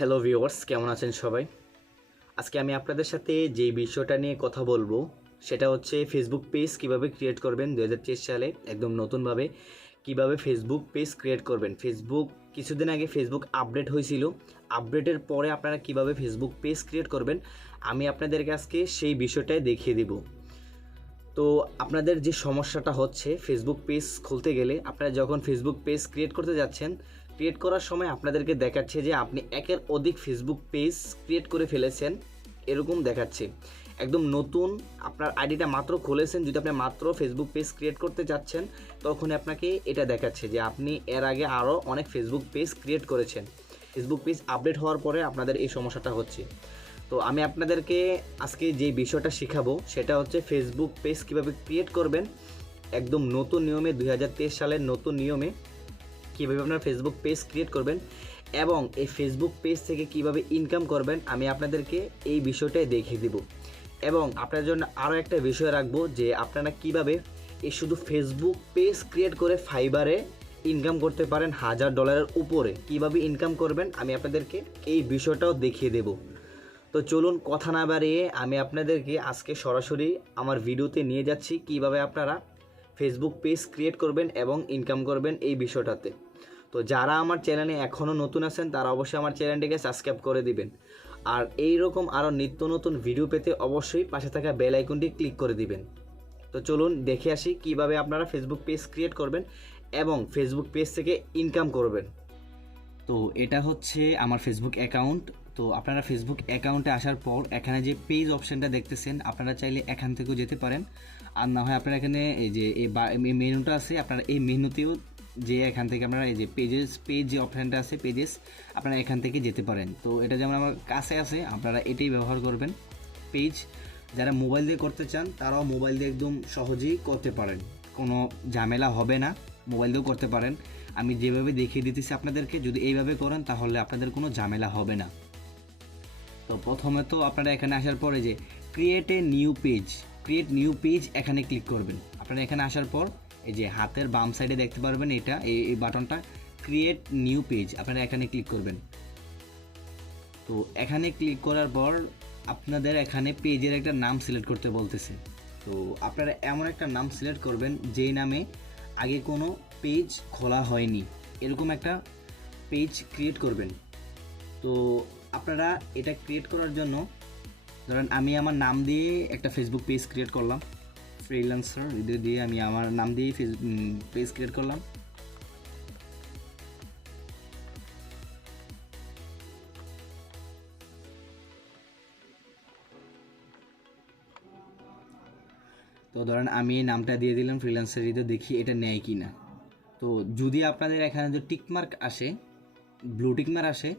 Hello viewers, কেমন আছেন সবাই? আজকে আমি আপনাদের সাথে যে বিষয়টা নিয়ে কথা বলবো সেটা হচ্ছে ফেসবুক পেজ কিভাবে ক্রিয়েট করবেন 2023 সালে একদম নতুনভাবে কিভাবে ফেসবুক পেজ ক্রিয়েট করবেন। ফেসবুক কিছুদিন আগে ফেসবুক আপডেট হয়েছিল, আপডেটের পরে আপনারা কিভাবে ফেসবুক পেজ ক্রিয়েট করবেন আমি আপনাদেরকে আজকে সেই বিষয়টাই দেখিয়ে দিব। তো আপনাদের যে সমস্যাটা হচ্ছে ফেসবুক পেজ খুলতে গেলে আপনারা যখন ফেসবুক পেজ ক্রিয়েট করতে যাচ্ছেন, ক্রিয়েট করার সময় আপনাদেরকে দেখাচ্ছে যে আপনি একের অধিক ফেসবুক পেজ ক্রিয়েট করে ফেলেছেন, এরকম দেখাচ্ছে। একদম নতুন আপনার আইডিটা মাত্র খুলেছেন, যদি আপনি মাত্র ফেসবুক পেজ ক্রিয়েট করতে যাচ্ছেন তখন আপনাকে এটা দেখাচ্ছে যে আপনি এর আগে আরও অনেক ফেসবুক পেজ ক্রিয়েট করেছেন। ফেসবুক পেজ আপডেট হওয়ার পরে আপনাদের এই সমস্যাটা হচ্ছে। তো আমি আপনাদেরকে আজকে যে বিষয়টা শেখাবো সেটা হচ্ছে ফেসবুক পেজ কীভাবে ক্রিয়েট করবেন একদম নতুন নিয়মে, 2023 সালের নতুন নিয়মে কীভাবে আপনার ফেসবুক পেজ ক্রিয়েট করবেন এবং এই ফেসবুক পেজ থেকে কিভাবে ইনকাম করবেন আমি আপনাদেরকে এই বিষয়টাই দেখিয়ে দিব। এবং আপনার জন্য আরও একটা বিষয় রাখবো যে আপনারা কিভাবে এই শুধু ফেসবুক পেজ ক্রিয়েট করে ফাইবারে ইনকাম করতে পারেন $1000 উপরে। কিভাবে ইনকাম করবেন আমি আপনাদেরকে এই বিষয়টাও দেখিয়ে দেব। তো চলুন কথা না বাড়িয়ে আমি আপনাদেরকে আজকে সরাসরি আমার ভিডিওতে নিয়ে যাচ্ছি কিভাবে আপনারা ফেসবুক পেজ ক্রিয়েট করবেন এবং ইনকাম করবেন এই বিষয়টাতে। তো যারা আমার চ্যানেলে এখনও নতুন আছেন তারা অবশ্যই আমার চ্যানেলটিকে সাবস্ক্রাইব করে দিবেন, আর এই রকম আরও নিত্য নতুন ভিডিও পেতে অবশ্যই পাশে থাকা বেল আইকনটি ক্লিক করে দিবেন। তো চলুন দেখে আসি কিভাবে আপনারা ফেসবুক পেজ ক্রিয়েট করবেন এবং ফেসবুক পেজ থেকে ইনকাম করবেন। তো এটা হচ্ছে আমার ফেসবুক অ্যাকাউন্ট। তো আপনারা ফেসবুক অ্যাকাউন্টে আসার পর এখানে যে পেজ অপশানটা দেখতেছেন আপনারা চাইলে এখান থেকেও যেতে পারেন, আর না হয় আপনারা এখানে এই যে এই মেনুটা আছে আপনারা এই মেনুতেও যে এখান থেকে আপনারা এই যে পেজ যে অপশানটা আছে পেজেস আপনারা এখান থেকে যেতে পারেন। তো এটা যেমন আমার কাছে আছে আপনারা এটাই ব্যবহার করবেন পেজ। যারা মোবাইল দিয়ে করতে চান তারাও মোবাইল দিয়ে একদম সহজেই করতে পারেন, কোনো ঝামেলা হবে না, মোবাইল দিয়েও করতে পারেন। আমি যেভাবে দেখিয়ে দিতেছি আপনাদেরকে যদি এইভাবে করেন তাহলে আপনাদের কোনো ঝামেলা হবে না। তো প্রথমে তো আপনারা এখানে আসার পরে যে ক্রিয়েট নিউ পেজ এখানে ক্লিক করবেন। আপনারা এখানে আসার পর এই যে হাতের বাম সাইডে দেখতে পারবেন এটা এই বাটনটা ক্রিয়েট নিউ পেজ, আপনারা এখানে ক্লিক করবেন। তো এখানে ক্লিক করার পর আপনাদের এখানে পেজের একটা নাম সিলেক্ট করতে বলতেছে। তো আপনারা এমন একটা নাম সিলেক্ট করবেন যেই নামে আগে কোনো পেজ খোলা হয়নি, এরকম একটা পেজ ক্রিয়েট করবেন। তো আপনারা এটা ক্রিয়েট করার জন্য ধরেন আমি আমার নাম দিয়ে একটা ফেসবুক পেজ ক্রিয়েট করলাম, ফ্রিল্যান্সার দিয়ে আমি আমার নাম দিয়ে পেজ ক্রিয়েট করলাম। তো ধরেন আমি এই নামটা দিয়ে দিলাম ফ্রিল্যান্সার দিয়ে, দেখি এটা নেয় কি না। তো যদি আপনাদের এখানে যে টিকমার্ক আসে, ব্লু টিকমার্ক আসে,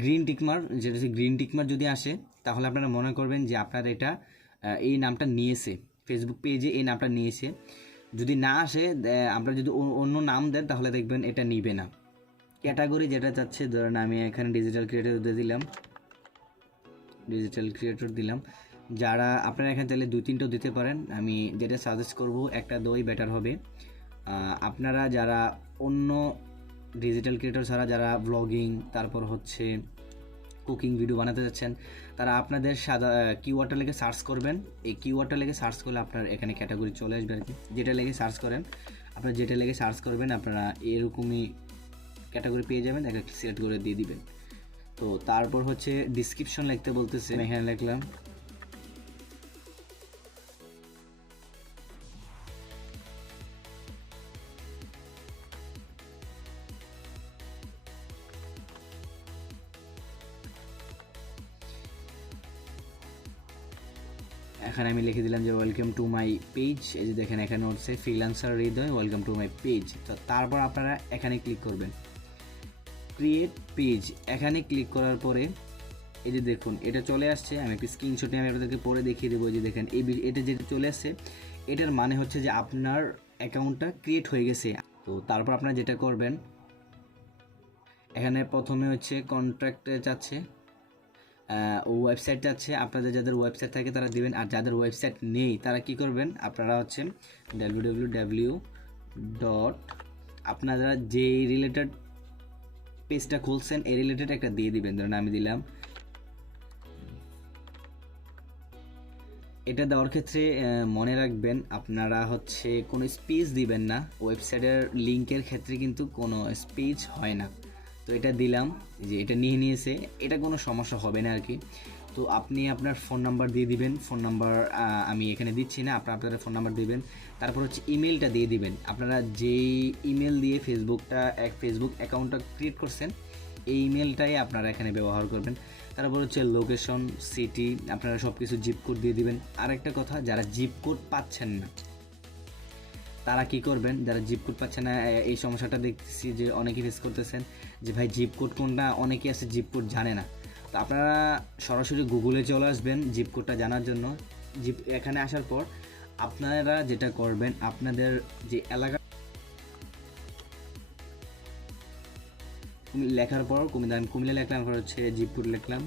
গ্রিন টিকমার্ক, যেটা হচ্ছে গ্রিন টিকমার্ক যদি আসে তাহলে আপনারা মনে করবেন যে আপনার এটা এই নামটা নিয়েছে, ফেসবুক পেজে এই নামটা নিয়েছে। যদি না আসে আপনারা যদি অন্য নাম দেন তাহলে দেখবেন এটা নিবে না। ক্যাটাগরি যেটা চাচ্ছে ধরেন আমি এখানে ডিজিটাল ক্রিয়েটর দিলাম। যারা আপনারা এখানে চাইলে 2-3টাও দিতে পারেন, আমি যেটা সাজেস্ট করব একটা দই বেটার হবে। আপনারা যারা অন্য ডিজিটাল ক্রিয়েটর ছাড়া যারা ব্লগিং তারপর হচ্ছে কুকিং ভিডিও বানাতে যাচ্ছেন তারা আপনাদের সাদা কিওয়ার্ডটা লেগে সার্চ করবেন। এই কিওয়ার্ডটা লেগে সার্চ করলে আপনার এখানে ক্যাটাগরি চলে আসবে আর কি। যেটা লেগে সার্চ করেন আপনারা যেটা লেগে সার্চ করবেন আপনারা এরকমই ক্যাটাগরি পেয়ে যাবেন, একটা সিলেক্ট করে দিয়ে দিবেন। তো তারপর হচ্ছে ডিসক্রিপশন লিখতে বলতেছে, এখানে লিখলাম এখানে আমি লিখে দিলাম যে ওয়েলকাম টু মাই পেজ। এই যে দেখেন এখানে হচ্ছে freelancer Hridoy welcome to my page. তো তারপর আপনারা এখানে ক্লিক করবেন ক্রিয়েট পেজ। এখানে ক্লিক করার পরে এই যে দেখুন এটা চলে আসছে, আমি একটি স্ক্রিনশট নিয়ে আমি আপনাদেরকে পরে দেখিয়ে দেবো। যে দেখেন এটা যেটা চলে আসছে এটার মানে হচ্ছে যে আপনার অ্যাকাউন্টটা ক্রিয়েট হয়ে গেছে। তো তারপর আপনারা যেটা করবেন এখানে প্রথমে হচ্ছে কন্ট্রাক্টে চাচ্ছে, ওয়েবসাইট চাচ্ছে। আপনাদের যাদের ওয়েবসাইট থাকে তারা দিবেন, আর যাদের ওয়েবসাইট নেই তারা কি করবেন আপনারা হচ্ছে www. আপনারা যে রিলেটেড পেজটা খুলছেন এই রিলেটেড একটা দিয়ে দিবেন। ধরুন আমি দিলাম। এটা দেওয়ার ক্ষেত্রে মনে রাখবেন আপনারা হচ্ছে কোনো স্পেস দিবেন না, ওয়েবসাইটের লিঙ্কের ক্ষেত্রে কিন্তু কোনো স্পেস হয় না। তো এটা দিলাম, যে এটা নিয়ে নিয়েছে, এটা কোনো সমস্যা হবে না আর কি। তো আপনি আপনার ফোন নাম্বার দিয়ে দিবেন, ফোন নাম্বার আমি এখানে দিচ্ছি না, আপনাদের ফোন নাম্বার দিবেন। তারপর হচ্ছে ইমেলটা দিয়ে দিবেন, আপনারা যেই ইমেল দিয়ে ফেসবুক অ্যাকাউন্টটা ক্রিয়েট করছেন এই ইমেলটাই আপনারা এখানে ব্যবহার করবেন। তারপর হচ্ছে লোকেশন, সিটি, আপনারা সব কিছু জিপ কোড দিয়ে দিবেন। আর একটা কথা, যারা জিপ কোড পাচ্ছেন না তারা কি করবেন, যারা জিপ কোড পাচ্ছে না, এই সমস্যাটা দেখতেছি যে অনেকেই ফেস করতেছেন যে ভাই জিপ কোড কোনটা, অনেকেই আছে জিপ কোড জানে না। তো আপনারা সরাসরি গুগলে চলে আসবেন জিপ কোডটা জানার জন্য। এখানে আসার পর আপনারা যেটা করবেন, আপনাদের যে এলাকা লেখার পর কুমিল্লা লিখলাম, হচ্ছে জিপ কোড লিখলাম।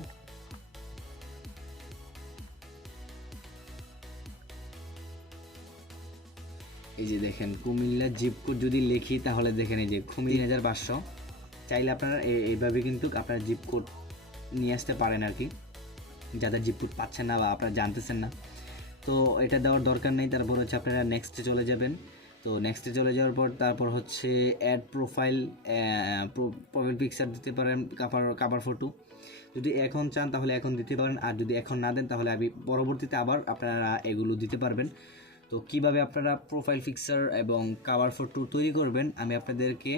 এই যে দেখেন কুমিল্লা জিপ কোড যদি লিখি তাহলে দেখেন এই যে 3500। চাইলে আপনারা এইভাবে কিন্তু আপনারা জিপ কোড নিয়ে আসতে পারেন আর কি, যাদের জিপ কোড পাচ্ছেন না বা আপনারা জানতেছেন না। তো এটা দেওয়ার দরকার নেই। তারপর হচ্ছে আপনারা নেক্সটে চলে যাবেন। তো নেক্সটে চলে যাওয়ার পর তারপর হচ্ছে অ্যাড প্রোফাইল পিকচার দিতে পারেন, কাভার ফটো। যদি এখন চান তাহলে এখন দিতে পারেন, আর যদি এখন না দেন তাহলে আমি পরবর্তীতে আবার আপনারা এগুলো দিতে পারবেন। তো কিভাবে আপনারা প্রোফাইল পিকচার এবং কাভার ফটো তৈরি করবেন আমি আপনাদেরকে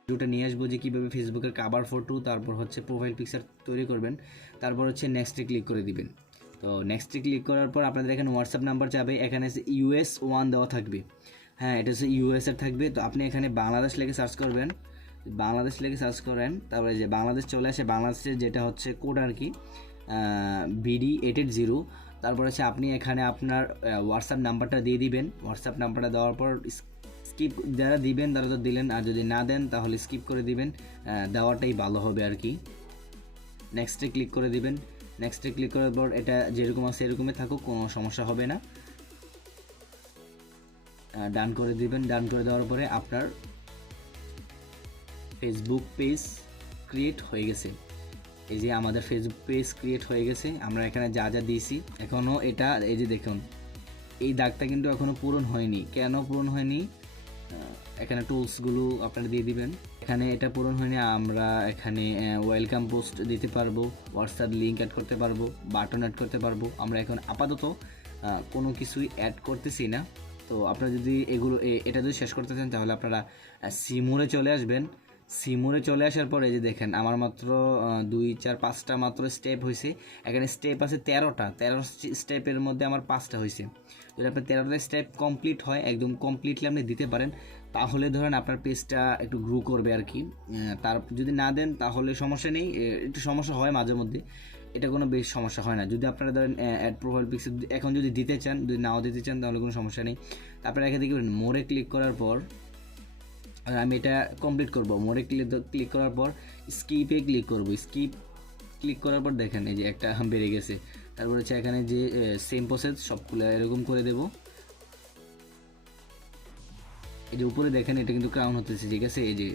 ভিডিওটা নিয়ে আসবো, যে কীভাবে ফেসবুকের কাভার ফটো তারপর হচ্ছে প্রোফাইল পিকচার তৈরি করবেন। তারপর হচ্ছে নেক্সটে ক্লিক করে দিবেন। তো নেক্সটে ক্লিক করার পর আপনাদের এখানে হোয়াটসঅ্যাপ নাম্বার যাবে, এখানে US1 দেওয়া থাকবে। হ্যাঁ, এটা হচ্ছে US এর থাকবে। তো আপনি এখানে বাংলাদেশ লিখে সার্চ করবেন, বাংলাদেশ লিখে সার্চ করেন, তারপরে যে বাংলাদেশ চলে আসে, বাংলাদেশের যেটা হচ্ছে কোড আর কি, BD880। তারপর হচ্ছে আপনি এখানে আপনার হোয়াটসঅ্যাপ নাম্বারটা দিয়ে দিবেন। হোয়াটসঅ্যাপ নাম্বারটা দেওয়ার পর স্কিপ যারা দিবেন তারা তো দিলেন, আর যদি না দেন তাহলে স্কিপ করে দিবেন, দেওয়াটাই ভালো হবে আর কি। নেক্সটে ক্লিক করে দিবেন। নেক্সটে ক্লিক করার পর এটা যেরকম আছে এরকমই থাকুক, কোনো সমস্যা হবে না। ডান করে দিবেন। ডান করে দেওয়ার পরে আপনার ফেসবুক পেজ ক্রিয়েট হয়ে গেছে। এই যে আমাদের ফেসবুক পেজ ক্রিয়েট হয়ে গেছে। আমরা এখানে যা যা দিয়েছি এখনও এটা, এই যে দেখুন এই দাগটা কিন্তু এখনও পূরণ হয়নি। কেন পূরণ হয়নি, এখানে টুলসগুলো আপনারা দিয়ে দিবেন। এখানে এটা পূরণ হয়নি, আমরা এখানে ওয়েলকাম পোস্ট দিতে পারবো, হোয়াটসঅ্যাপ লিঙ্ক অ্যাড করতে পারবো, বাটন অ্যাড করতে পারবো। আমরা এখন আপাতত কোনো কিছুই অ্যাড করতেছি না। তো আপনারা যদি এটা যদি শেষ করতে চান তাহলে আপনারা সিমোরে চলে আসবেন। সিমোরে চলে আসার পরে যে দেখেন আমার মাত্র 2 4 5টা মাত্র স্টেপ হয়েছে। এখানে স্টেপ আছে 13টা, 13 স্টেপের মধ্যে আমার 5টা হয়েছে। যদি আপনার 13টা স্টেপ কমপ্লিট হয়, একদম কমপ্লিটলি আপনি দিতে পারেন, তাহলে ধরেন আপনার পেজটা একটু গ্রো করবে আর কি। তার যদি না দেন তাহলে সমস্যা নেই, একটু সমস্যা হয় মাঝে মধ্যে, এটা কোনো বেশ সমস্যা হয় না। যদি আপনারা ধরেন অ্যাড প্রোফাইল পিকচার এখন যদি দিতে চান, যদি নাও দিতে চান তাহলে কোনো সমস্যা নেই। তারপরে এখানে দেখবেন মোরে ক্লিক করার পর আমি এটা কমপ্লিট করব। মোরে ক্লিক করার পর স্কিপে ক্লিক করব। স্কিপ ক্লিক করার পর দেখেন এই যে একটা বেড়ে গেছে। তারপর হচ্ছে এখানে যে সেম প্রসেস সবগুলো এরকম করে দেব। এই যে উপরে দেখেন এটা কিন্তু ক্রাউন হতেছে, ঠিক আছে। এই যে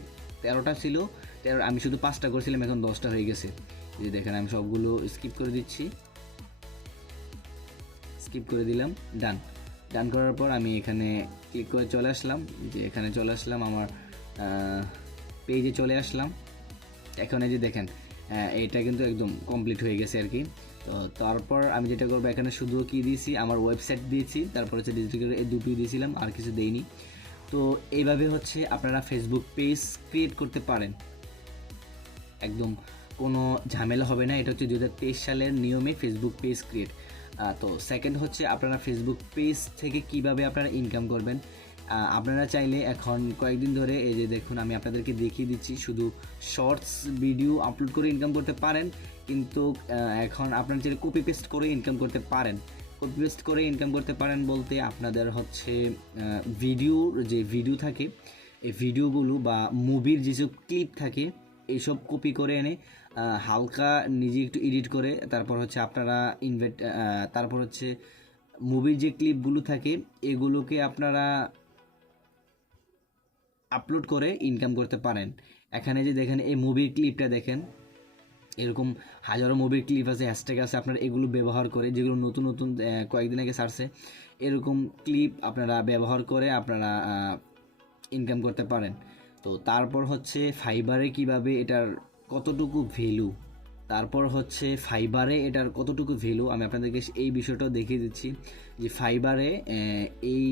13টা ছিল, 13 আমি শুধু 5টা করেছিলাম, এখন 10টা হয়ে গেছে। এই যে দেখেন আমি সবগুলো স্কিপ করে দিচ্ছি, স্কিপ করে দিলাম। ডান। ডান করার পর আমি এখানে ক্লিক করে চলে আসলাম, যে এখানে চলে আসলাম, আমার পেজে চলে আসলাম। এখন এই যে দেখেন এটা কিন্তু একদম কমপ্লিট হয়ে গেছে আর কি। তো তারপর আমি যেটা করবো, এখানে শুধু কি দিয়েছি, আমার ওয়েবসাইট দিয়েছি, তারপর হচ্ছে ডিজিটাল এই দুটোই দিয়েছিলাম, আর কিছু দেইনি। তো এইভাবে হচ্ছে আপনারা ফেসবুক পেজ ক্রিয়েট করতে পারেন, একদম কোনো ঝামেলা হবে না। এটা হচ্ছে 2023 সালের নিয়মে ফেসবুক পেজ ক্রিয়েট। তো সেকেন্ড হচ্ছে আপনারা ফেসবুক পেজ থেকে কিভাবে আপনারা ইনকাম করবেন। আপনারা চাইলে এখন কয়েকদিন ধরে এই যে দেখুন আমি আপনাদেরকে দেখিয়ে দিচ্ছি, শুধু শর্টস ভিডিও আপলোড করে ইনকাম করতে পারেন, কিন্তু এখন আপনারা চাইলে কপি পেস্ট করে ইনকাম করতে পারেন। কপি পেস্ট করে ইনকাম করতে পারেন বলতে আপনাদের হচ্ছে যে ভিডিও থাকে, এই ভিডিওগুলো বা মুভির যেসব ক্লিপ থাকে এইসব কপি করে এনে হালকা নিজে একটু এডিট করে, তারপর হচ্ছে আপনারা তারপর হচ্ছে মুভির যে ক্লিপগুলো থাকে এগুলোকে আপনারা আপলোড করে ইনকাম করতে পারেন। এখানে যে দেখেন এই মুভির ক্লিপটা দেখেন, এরকম হাজারো মুভির ক্লিপ আছে, হ্যাশট্যাগ আছে, আপনারা এগুলো ব্যবহার করে, যেগুলো নতুন নতুন কয়েকদিন আগে ছাড়ছে, এরকম ক্লিপ আপনারা ব্যবহার করে আপনারা ইনকাম করতে পারেন। তো তারপর হচ্ছে ফাইবারে কিভাবে এটার কতটুকু ভ্যালু, তারপর হচ্ছে ফাইবারে এটার কতটুকু ভ্যালু আমি আপনাদেরকে এই বিষয়টাও দেখিয়ে দিচ্ছি যে ফাইবারে এই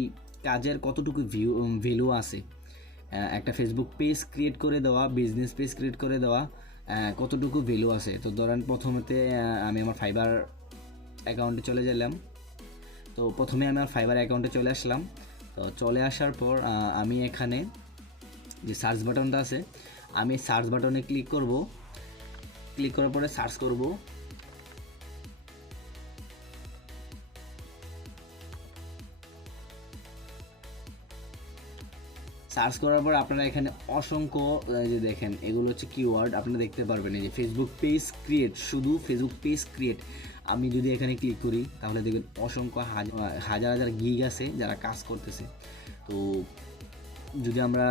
কাজের কতটুকু ভ্যালু আছে। একটা ফেসবুক পেজ ক্রিয়েট করে দেওয়া, বিজনেস পেজ ক্রিয়েট করে দেওয়া, কতটুকু ভ্যালু আছে। তো ধরেন প্রথমেতে আমি আমার ফাইবার অ্যাকাউন্টে চলে গেলাম। তো প্রথমে আমি আমার ফাইবার অ্যাকাউন্টে চলে আসলাম। তো চলে আসার পর আমি এখানে যে সার্চ বাটনটা আছে, আমি সার্চ বাটনে ক্লিক করব। ক্লিক করার পরে সার্চ করব। সার্চ করার পর আপনারা এখানে অসংখ্য যে দেখেন এগুলো হচ্ছে কিওয়ার্ড, আপনারা দেখতে পারবেন এই যে ফেসবুক পেজ ক্রিয়েট, শুধু ফেসবুক পেজ ক্রিয়েট। আমি যদি এখানে ক্লিক করি তাহলে দেখবেন অসংখ্য হাজার হাজার গিগ আছে যারা কাজ করতেছে। তো যদি আমরা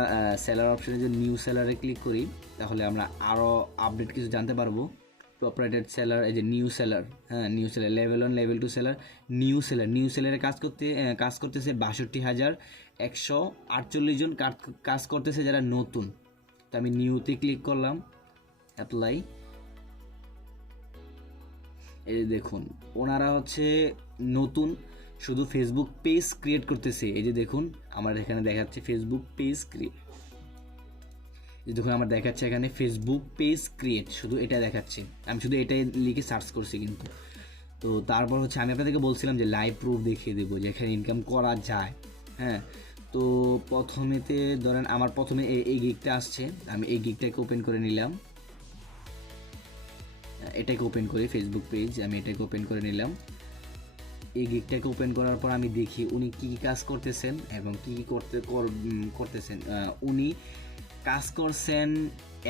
সেলার অপশনে যে নিউ সেলারে ক্লিক করি তাহলে আমরা আরও আপডেট কিছু জানতে পারবো। প্রপারেটেড সেলার, এই যে নিউ সেলার, হ্যাঁ new seller, level 1 level 2 seller, new সেলারে কাজ করতেছে 62,148 জন কাজ করতেছে যারা নতুন। তো আমি নিউতে ক্লিক করলাম, অ্যাপ্লাই। এই দেখুন ওনারা হচ্ছে নতুন শুধু ফেসবুক পেজ ক্রিয়েট করতেছে। এই যে দেখুন আমার এখানে দেখাচ্ছে ফেসবুক পেজ ক্রিয়েট, দেখুন আমার দেখাচ্ছে এখানে ফেসবুক পেজ ক্রিয়েট, শুধু এটা দেখাচ্ছে। আমি শুধু এটাই লিখে সার্চ করছি কিন্তু। তো তারপর হচ্ছে আমি আপনাদেরকে বলছিলাম যে লাইভ প্রুফ দেখিয়ে দেবো যে এখানে ইনকাম করা যায়। হ্যাঁ, তো প্রথমেতে ধরেন আমার প্রথমে এই গিগটা আসছে, আমি এই গিগটাকে ওপেন করে নিলাম। এটাকে ওপেন করি, ফেসবুক পেজ, আমি এটাকে ওপেন করে নিলাম। এই গিগটাকে ওপেন করার পর আমি দেখি উনি কী কী কাজ করতেছেন এবং কী কী করতেছেন। উনি কাজ করছেন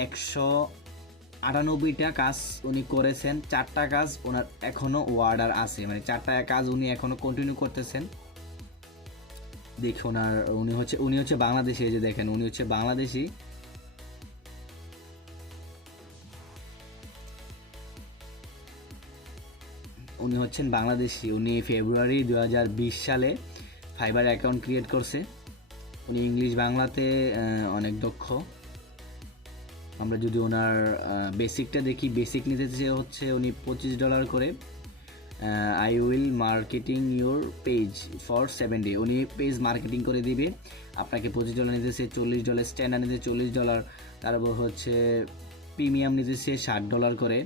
198টা কাজ উনি করেছেন, 4টা কাজ ওনার এখনও অর্ডার আছে, মানে 4টা কাজ উনি এখনও কন্টিনিউ করতেছেন। দেখি উনি হচ্ছে বাংলাদেশি। এই যে দেখেন উনি হচ্ছে বাংলাদেশি। উনি হচ্ছেন বাংলাদেশি। উনি ফেব্রুয়ারি 2020 সালে ফাইবার অ্যাকাউন্ট ক্রিয়েট করছে। উনি ইংলিশ বাংলাতে অনেক দক্ষ। আমরা যদি ওনার বেসিকটা দেখি, বেসিক নিতেছে হচ্ছে উনি $25 করে। I will marketing your page for 7 day. উনি পেজ মার্কেটিং করে দিবে আপনাকে। $25 নিতেছে, $40 স্ট্যান্ডার্ড নিতেছে $40, তারপর হচ্ছে প্রিমিয়াম নিতেছে $60 করে।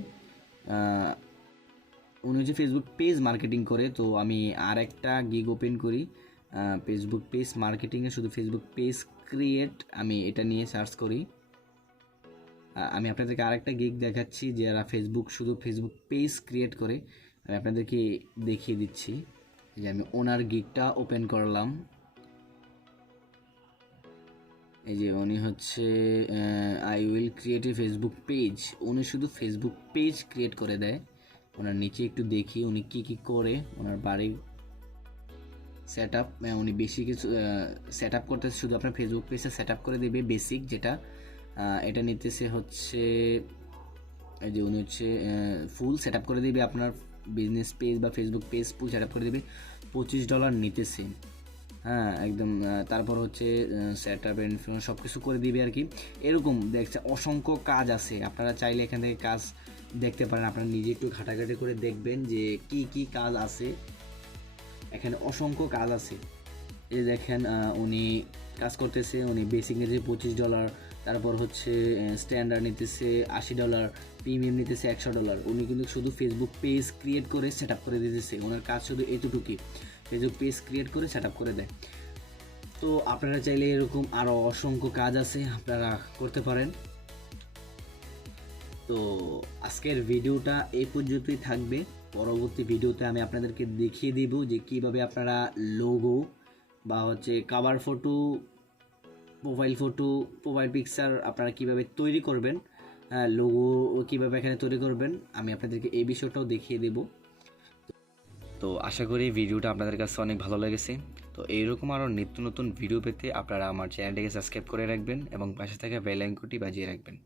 উনি হচ্ছে ফেসবুক পেজ মার্কেটিং করে। তো আমি আর একটা গিগ ওপেন করি, ফেসবুক পেজ মার্কেটিংয়ে শুধু ফেসবুক পেজ ক্রিয়েট, আমি এটা নিয়ে সার্চ করি। আমি আপনাদেরকে আরেকটা গিগ দেখাচ্ছি যারা শুধু ফেসবুক পেজ ক্রিয়েট করে, আমি আপনাদেরকে দেখিয়ে দিচ্ছি। যে আমি ওনার গিগটা ওপেন করলাম। এই যে উনি হচ্ছে I will create a Facebook page. উনি শুধু ফেসবুক পেজ ক্রিয়েট করে দেয়। ওনার নিচে একটু দেখি উনি কি কি করে। ওনার বাড়ির সেট আপ, উনি বেশি কিছু সেট আপ করতেছে, শুধু আপনার ফেসবুক পেজটা সেট আপ করে দেবে বেসিক যেটা। এটা নিতেছে হচ্ছে, এই যে উনি হচ্ছে ফুল সেট আপ করে দেবে আপনার বিজনেস পেজ বা Facebook page full set up করে দেবে। $25 নিতেছে, হ্যাঁ একদম। তারপর হচ্ছে সেট আপ ইনফরমেশন সব কিছু করে দিবে আর কি। এরকম দেখছে অসংখ্য কাজ আছে, আপনারা চাইলে এখান থেকে কাজ দেখতে পারেন। আপনারা নিজে একটু ঘাটাঘাটি করে দেখবেন যে কি কি কাজ আছে। এখানে অসংখ্য কাজ আছে। এই দেখেন উনি কাজ করতেছে, উনি বেসিক নিতেছে $25, তারপর হচ্ছে স্ট্যান্ডার্ড নিতেছে $80, প্রিমিয়াম নিতেছে $100। উনি কিন্তু শুধু ফেসবুক পেজ ক্রিয়েট করে সেট আপ করে দিতেছে। ওনার কাজ শুধু এতটুকুই, ফেসবুক পেজ ক্রিয়েট করে সেট আপ করে দেয়। তো আপনারা চাইলে এরকম আরও অসংখ্য কাজ আছে, আপনারা করতে পারেন। তো আজকের ভিডিওটা এই পর্যন্তই থাকবে। পরবর্তী ভিডিওতে আমি আপনাদেরকে দেখিয়ে দিব যে কীভাবে আপনারা লোগো বা হচ্ছে কভার ফটো, প্রোফাইল পিকচার আপনারা কীভাবে তৈরি করবেন, লোগো কীভাবে এখানে তৈরি করবেন, আমি আপনাদেরকে এই বিষয়টাও দেখিয়ে দেব। তো আশা করি ভিডিওটা আপনাদের কাছে অনেক ভালো লেগেছে। তো এইরকম আরও নিত্য নতুন ভিডিও পেতে আপনারা আমার চ্যানেলটিকে সাবস্ক্রাইব করে রাখবেন এবং পাশে থাকা বেল আইকনটি বাজিয়ে রাখবেন।